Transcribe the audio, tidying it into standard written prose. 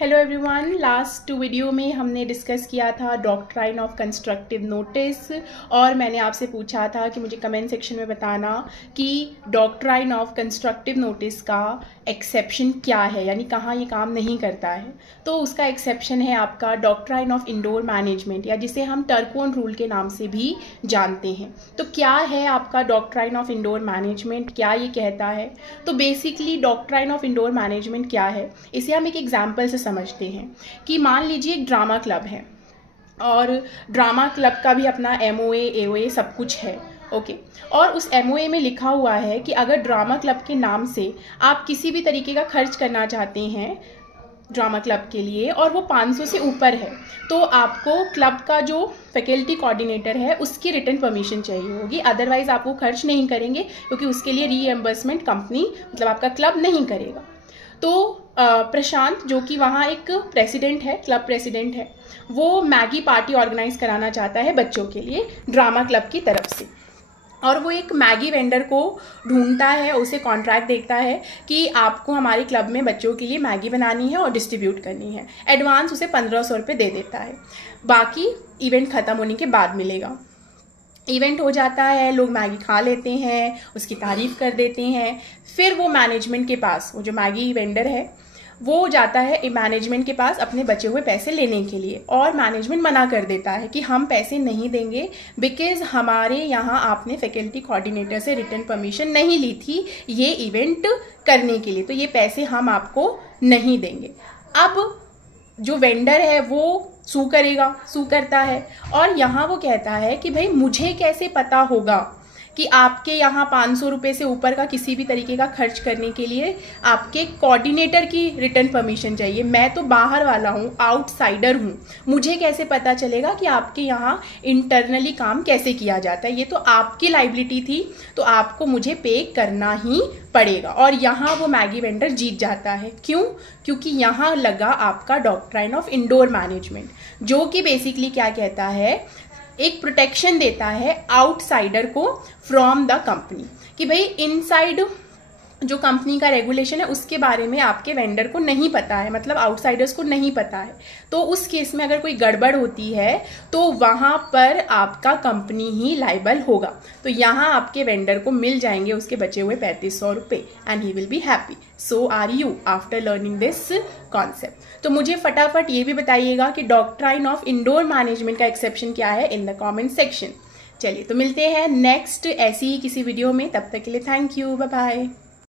Hello everyone, last video में हमने discuss किया था डॉक्ट्राइन ऑफ कंस्ट्रक्टिव नोटिस और मैंने आपसे पूछा था कि मुझे कमेंट सेक्शन में बताना कि डॉक्ट्राइन ऑफ कंस्ट्रक्टिव नोटिस का एक्सेप्शन क्या है, यानी कहाँ ये काम नहीं करता है। तो उसका एक्सेप्शन है आपका डॉक्ट्राइन ऑफ इंडोर मैनेजमेंट, या जिसे हम टर्कोन रूल के नाम से भी जानते हैं। तो क्या है आपका डॉक्ट्राइन ऑफ इंडोर मैनेजमेंट, क्या ये कहता है? तो basically doctrine of indoor management क्या है, इसे हम एक एग्जाम्पल से समझते हैं कि मान लीजिए एक ड्रामा क्लब है और ड्रामा क्लब का भी अपना MOA, AOA सब कुछ है। ओके और उस MOA में लिखा हुआ है कि अगर ड्रामा क्लब के नाम से आप किसी भी तरीके का खर्च करना चाहते हैं ड्रामा क्लब के लिए और वो 500 से ऊपर है, तो आपको क्लब का जो फैकल्टी कोऑर्डिनेटर है उसकी रिटन परमिशन चाहिए होगी। अदरवाइज आप वो खर्च नहीं करेंगे क्योंकि उसके लिए रीएम्बर्समेंट कंपनी मतलब आपका क्लब नहीं करेगा। तो प्रशांत, जो कि वहाँ एक प्रेसिडेंट है, क्लब प्रेसिडेंट है, वो मैगी पार्टी ऑर्गेनाइज कराना चाहता है बच्चों के लिए ड्रामा क्लब की तरफ से। और वो एक मैगी वेंडर को ढूंढता है, उसे कॉन्ट्रैक्ट देता है कि आपको हमारे क्लब में बच्चों के लिए मैगी बनानी है और डिस्ट्रीब्यूट करनी है। एडवांस उसे 1500 रुपये दे देता है, बाकी इवेंट ख़त्म होने के बाद मिलेगा। इवेंट हो जाता है, लोग मैगी खा लेते हैं, उसकी तारीफ़ कर देते हैं। फिर वो मैनेजमेंट के पास, वो जो मैगी वेंडर है वो जाता है मैनेजमेंट के पास अपने बचे हुए पैसे लेने के लिए, और मैनेजमेंट मना कर देता है कि हम पैसे नहीं देंगे बिकॉज़ हमारे यहाँ आपने फैकल्टी कोऑर्डिनेटर से रिटन परमिशन नहीं ली थी ये इवेंट करने के लिए, तो ये पैसे हम आपको नहीं देंगे। अब जो वेंडर है वो सू करता है और यहाँ वो कहता है कि भाई मुझे कैसे पता होगा कि आपके यहाँ 500 रुपये से ऊपर का किसी भी तरीके का खर्च करने के लिए आपके कोऑर्डिनेटर की रिटर्न परमिशन चाहिए। मैं तो बाहर वाला हूँ, आउटसाइडर हूँ, मुझे कैसे पता चलेगा कि आपके यहाँ इंटरनली काम कैसे किया जाता है? ये तो आपकी लाइबिलिटी थी, तो आपको मुझे पे करना ही पड़ेगा। और यहाँ वो मैगी वेंडर जीत जाता है। क्यों? क्योंकि यहाँ लगा आपका डॉक्ट्राइन ऑफ इंडोर मैनेजमेंट, जो कि बेसिकली क्या कहता है, एक प्रोटेक्शन देता है आउटसाइडर को फ्रॉम द कंपनी, कि भाई इनसाइड जो कंपनी का रेगुलेशन है उसके बारे में आपके वेंडर को नहीं पता है, मतलब आउटसाइडर्स को नहीं पता है। तो उस केस में अगर कोई गड़बड़ होती है तो वहाँ पर आपका कंपनी ही लाइबल होगा। तो यहाँ आपके वेंडर को मिल जाएंगे उसके बचे हुए 3500 रुपये and he will be happy. So are you after learning this concept? तो मुझे फटाफट ये भी बताइएगा कि डॉक्ट्राइन ऑफ इंडोर मैनेजमेंट का एक्सेप्शन क्या है इन द कॉमेंट सेक्शन। चलिए तो मिलते हैं नेक्स्ट ऐसी ही किसी वीडियो में, तब तक के लिए थैंक यू, बाय बाय।